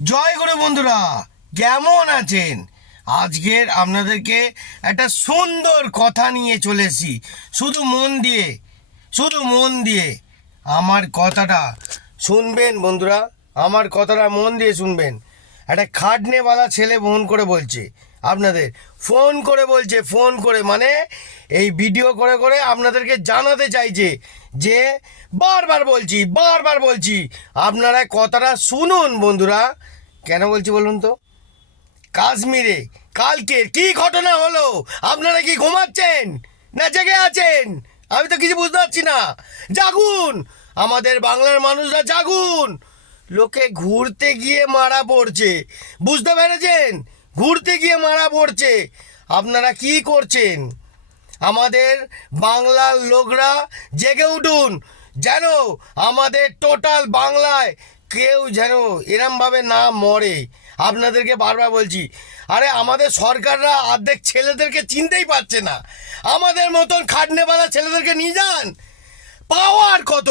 জয় গুরু বন্ধুরা, কেমন আছেন? আজকের আপনাদেরকে একটা সুন্দর কথা নিয়ে চলেছি। শুধু মন দিয়ে আমার কথাটা শুনবেন বন্ধুরা। আমার কথাটা মন দিয়ে শুনবেন। একটা খাটনেওয়ালা ছেলে ফোন করে মানে এই ভিডিও করে করে আপনাদেরকে জানাতে চাইছে যে বারবার বলছি আপনারা কথাটা শুনুন বন্ধুরা। কেন বলছি বলুন তো? কাশ্মীরে কালকের কি ঘটনা হলো? আপনারা কি ঘুমাচ্ছেন না জেগে আছেন? আমি তো কিছু বুঝতে পারছি না। জাগুন, আমাদের বাংলার মানুষরা জাগুন। লোকে ঘুরতে গিয়ে মারা পড়ছে, বুঝতে পেরেছেন? ঘুরতে গিয়ে মারা পড়ছে। আপনারা কি করছেন? আমাদের বাংলার লোকরা জেগে উঠুন, যেন আমাদের টোটাল বাংলায় কেউ যেন এরমভাবে না মরে। আপনাদেরকে বারবার বলছি, আরে আমাদের সরকাররা অর্ধেক ছেলেদেরকে চিনতেই পারছে না। আমাদের মতন খাটনেওয়ালা ছেলেদেরকে নিয়ে যান। পাওয়ার কত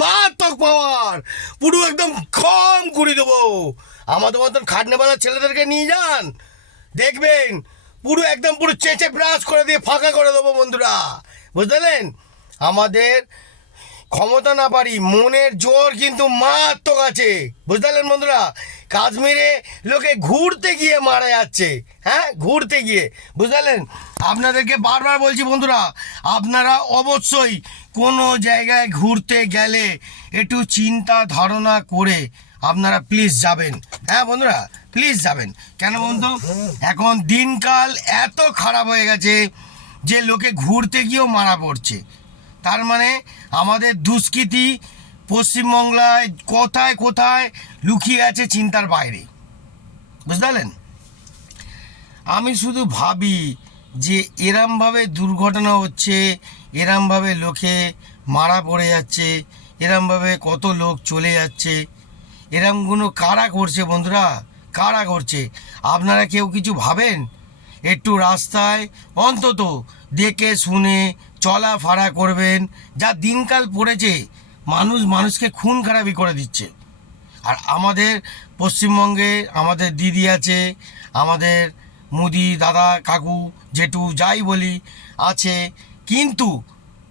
মারাত্মক পাওয়ার, পুরো একদম খম করে দেবো। আমাদের মতন খাটনেওয়ালা ছেলেদেরকে নিয়ে যান, দেখবেন পুরো চেঁচে ব্রাশ করে দিয়ে ফাঁকা করে দেবো বন্ধুরা। বুঝলেন? আমাদের ক্ষমতা না পারি, মনের জোর কিন্তু মারাত্মক আছে। বুঝলেন বন্ধুরা? কাশ্মীরে লোকে ঘুরতে গিয়ে মারা যাচ্ছে, হ্যাঁ, ঘুরতে গিয়ে। বুঝলেন? আপনাদেরকে বারবার বলছি বন্ধুরা, আপনারা অবশ্যই কোনো জায়গায় ঘুরতে গেলে একটু চিন্তা ধারণা করে আপনারা প্লিজ যাবেন। হ্যাঁ বন্ধুরা, প্লিজ যাবেন। কেন বন্ধু? এখন দিনকাল এত খারাপ হয়ে গেছে যে লোকে ঘুরতে গিয়েও মারা পড়ছে। তার মানে আমাদের দুষ্কৃতি পশ্চিমবাংলায় কোথায় কোথায় লুকিয়ে আছে চিন্তার বাইরে। বুঝতে? আমি শুধু ভাবি যে এরমভাবে দুর্ঘটনা হচ্ছে, এরমভাবে লোকে মারা পড়ে যাচ্ছে, এরমভাবে কত লোক চলে যাচ্ছে, এরমগুলো কারা করছে বন্ধুরা? কারা করছে? আপনারা কেউ কিছু ভাবেন? একটু রাস্তায় অন্তত দেখে শুনে চলাফেরা করবেন। যা দিনকাল পড়েছে, মানুষকে খুন খারাপি করে দিচ্ছে। আর আমাদের পশ্চিমবঙ্গে আমাদের দিদি আছে, আমাদের মুদি দাদা কাকু জেঠু যাই বলি আছে, কিন্তু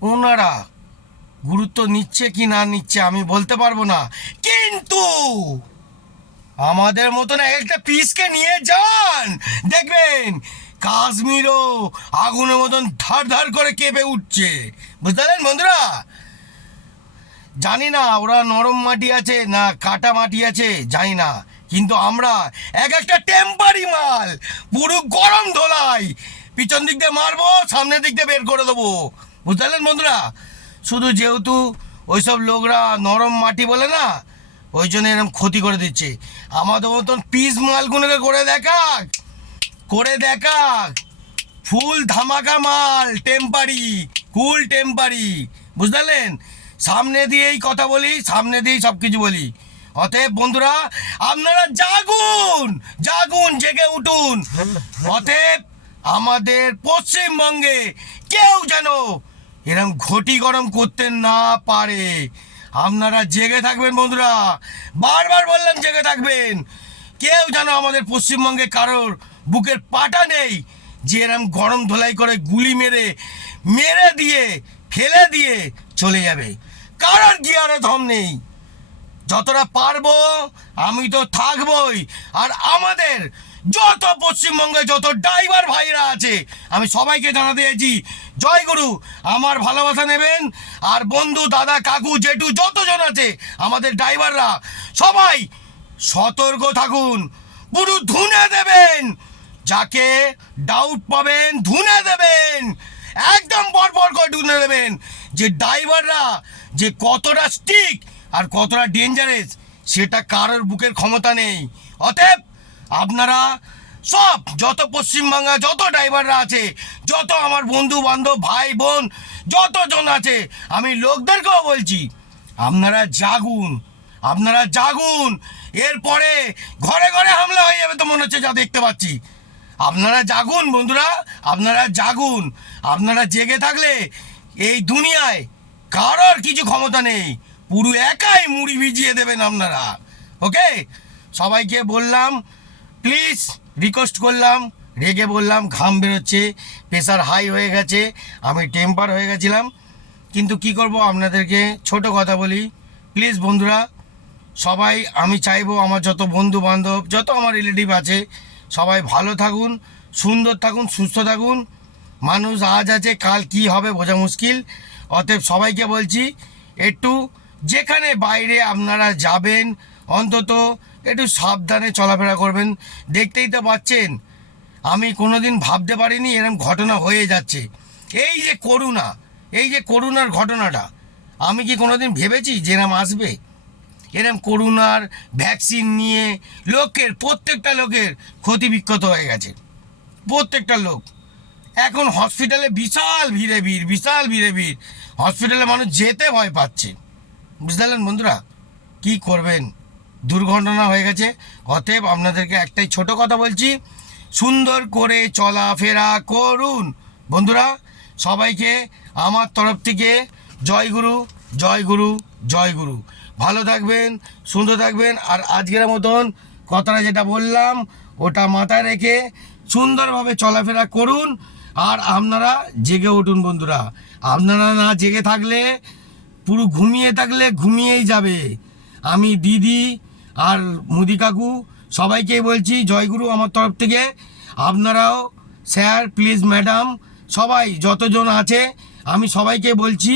ওনারা গুরুত্ব নিচ্ছে কি না নিচ্ছে আমি বলতে পারবো না। কিন্তু আমাদের মতন একটা পিসকে নিয়ে যান, দেখবেন কাশ্মীরও আগুনের মতন ধার ধার করে কেঁপে উঠছে। বুঝলেন বন্ধুরা? জানি না ওরা নরম মাটি আছে না কাটা মাটি আছে, জানি না, কিন্তু আমরা এক একটা টেম্পারি মাল, পুরো গরম ধোলাই, পিছন দিক দিয়ে মারবো, সামনের দিক দিয়ে বের করে দেবো। বুঝলেন বন্ধুরা? শুধু যেহেতু ওইসব লোকরা নরম মাটি বলে না, ওই জন্য এরকম ক্ষতি করে দিচ্ছে। আমাদের মতন পিস মালগুলোকে করে দেখাক ফুল ধামাকা মাল, টেম্পারি, কুল টেম্পারি। বুঝলেন? সামনে দিয়েই কথা বলি, সামনে দিয়েই সব কিছু বলি। অতএব বন্ধুরা, আপনারা জাগুন, জাগুন, জেগে উঠুন। অতএব আমাদের পশ্চিমবঙ্গে কেউ যেন এরম ঘটি গরম করতে না পারে। আপনারা জেগে থাকবেন বন্ধুরা, বারবার বললাম জেগে থাকবেন। কেউ যেন আমাদের পশ্চিমবঙ্গে কারোর বুকের পাটা নেই যে এরম গরম ধোলাই করে গুলি মেরে মেরে দিয়ে ফেলে দিয়ে চলে যাবে। কারোর গিয়ারে দম নেই। যতটা পারবো আমি তো থাকবই। আর আমাদের যত পশ্চিমবঙ্গে যত ড্রাইভার ভাইরা আছে, আমি সবাইকে জানাতে চাইছি, জয় গুরু, আমার ভালোবাসা নেবেন। আর বন্ধু দাদা কাকু জেঠু যতজন আছে আমাদের ড্রাইভাররা, সবাই সতর্ক থাকুন, পুরো ধুনে দেবেন। যাকে ডাউট পাবেন ধুনে দেবেন, একদম পরপর করে ধুনে দেবেন। যে ড্রাইভাররা যে কতটা স্ট্রিক্ট আর কতটা ডেঞ্জারাস সেটা কারোর বুকের ক্ষমতা নেই। অতএব আপনারা সব যত পশ্চিমবাংলা যত ড্রাইভাররা আছে, যত আমার বন্ধু বান্ধব ভাই বোন যতজন আছে, আমি লোকদেরকেও বলছি, আপনারা জাগুন, আপনারা জাগুন। এরপরে ঘরে ঘরে হামলা হয়ে যাবে তো মনে হচ্ছে, যা দেখতে পাচ্ছি। আপনারা জাগুন বন্ধুরা, আপনারা জাগুন। আপনারা জেগে থাকলে এই দুনিয়ায় কারোর কিছু ক্ষমতা নেই, পুরো একাই মুড়ি ভিজিয়ে দেবেন আপনারা। ওকে, সবাইকে বললাম, প্লিজ রিকোয়েস্ট করলাম, রেগে বললাম, ঘাম বেরোচ্ছে, প্রেশার হাই হয়ে গেছে, আমি টেম্পার হয়ে গেছিলাম। কিন্তু কি করব, আপনাদেরকে ছোট কথা বলি, প্লিজ বন্ধুরা সবাই, আমি চাইবো আমার যত বন্ধু বান্ধব, যত আমার রিলেটিভ আছে, সবাই ভালো থাকুন, সুন্দর থাকুন, সুস্থ থাকুন। মানুষ আজ আছে, কাল কি হবে বোঝা মুশকিল। অতএব সবাইকে বলছি, একটু যেখানে বাইরে আপনারা যাবেন অন্তত একটু সাবধানে চলাফেরা করবেন। দেখতেই তো পাচ্ছেন, আমি কোনোদিন ভাবতে পারিনি এরকম ঘটনা হয়ে যাচ্ছে। এই যে করোনা, এই যে করোনার ঘটনাটা, আমি কি কোনোদিন ভেবেছি যে এরম আসবে? এরম করোনার ভ্যাকসিন নিয়ে প্রত্যেকটা লোকের ক্ষতি বিক্ষত হয়ে গেছে, প্রত্যেকটা লোক। এখন হসপিটালে বিশাল ভিড়ে ভিড়, হসপিটালে মানুষ যেতে ভয় পাচ্ছে। বুঝতে পারলেন বন্ধুরা, কি করবেন, দুর্ঘটনা হয়ে গেছে। অতএব আপনাদেরকে একটাই ছোট কথা বলছি, সুন্দর করে চলাফেরা করুন বন্ধুরা। সবাইকে আমার তরফ থেকে জয় গুরু, জয় গুরু, জয় গুরু। ভালো থাকবেন, সুন্দর থাকবেন। আর আজকের মতন কথাটা যেটা বললাম ওটা মাথায় রেখে সুন্দরভাবে চলাফেরা করুন। আর আপনারা জেগে উঠুন বন্ধুরা, আপনারা না জেগে থাকলে, পুরো ঘুমিয়ে থাকলে ঘুমিয়েই যাবে। আমি দিদি আর মুদি কাকু সবাইকেই বলছি জয়গুরু আমার তরফ থেকে। আপনারাও স্যার, প্লিজ ম্যাডাম, সবাই যতজন আছে আমি সবাইকে বলছি,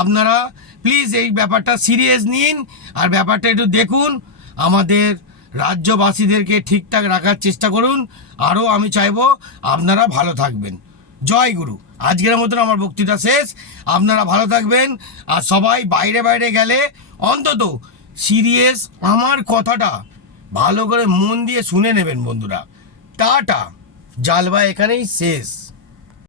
আপনারা প্লিজ এই ব্যাপারটা সিরিয়াস নিন আর ব্যাপারটা একটু দেখুন। আমাদের রাজ্যবাসীদেরকে ঠিকঠাক রাখার চেষ্টা করুন। আরও আমি চাইবো আপনারা ভালো থাকবেন। জয় গুরু। আজকের মতন আমার বক্তৃতা শেষ। আপনারা ভালো থাকবেন। আর সবাই বাইরে বাইরে গেলে অন্তত সিরিয়াস আমার কথাটা ভালো করে মন দিয়ে শুনে নেবেন বন্ধুরা। টাটা, জালবা এখানেই শেষ।